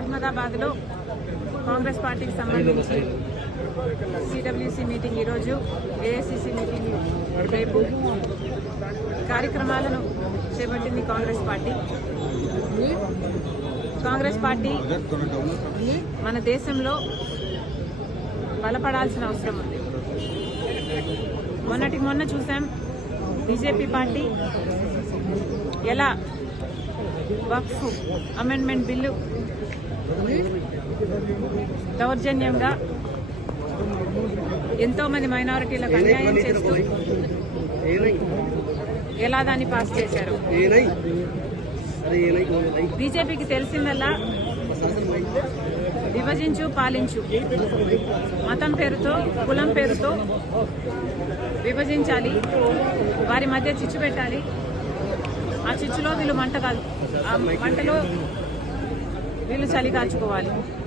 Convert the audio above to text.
అహ్మదాబాద్లో కాంగ్రెస్ పార్టీకి సంబంధించి సిడబ్ల్యూసీ మీటింగ్ ఈరోజు, ఏఐసిసి మీటింగ్ రేపు కార్యక్రమాలను చేపట్టింది కాంగ్రెస్ పార్టీ. కాంగ్రెస్ పార్టీ మన దేశంలో బలపడాల్సిన అవసరం ఉంది. మొన్నటికి మొన్న చూసాం బీజేపీ పార్టీ ఎలా వక్ఫ్ అమెండ్మెంట్ బిల్లు దౌర్జన్యంగా ఎంతో మంది మైనారిటీలకు అన్యాయం చేస్తూ ఎలా దాన్ని పాస్ చేశారు. బీజేపీకి తెలిసిందల్లా విభజించు పాలించు, మతం పేరుతో కులం పేరుతో విభజించాలి, వారి మధ్య చిచ్చు పెట్టాలి. ఆ చిచ్చులో వీళ్ళు మంట కాదు, ఆ మంటలో వీళ్ళు చలి కాచుకోవాలి.